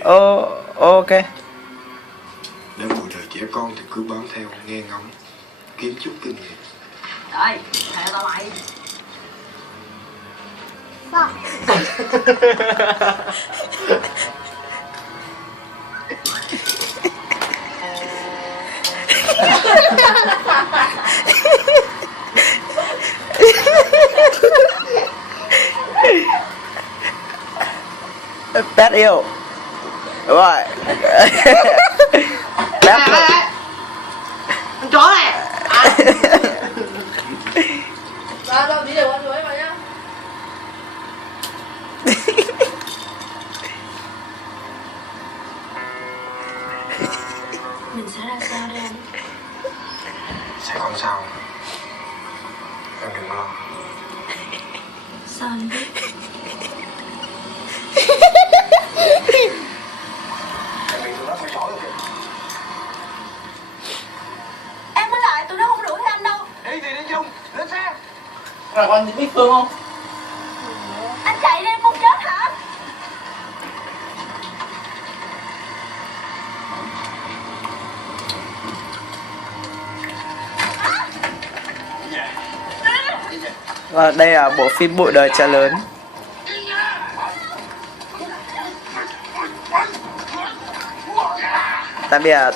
Ok. Đến tuổi đời trẻ con thì cứ bám theo nghe ngóng, kiếm chút kinh nghiệm. Ơi, thề tao mày. Pet yêu. Đúng rồi. Pet Con chó này. Đâu đi đều ăn đuổi mà nhá. Mình sẽ ra sao đây anh? Sẽ không sao. Em đừng lo. Sao anh biết? Em bị tụi nó theo dõi rồi kìa. Em mới lại, tụi nó không đuổi anh đâu. Đi thì đi chung, lên xe. Là con biết Phương không? Anh chạy đi em không chết hả? Và đây là bộ phim Bụi Đời Cha Lớn. Tạm biệt.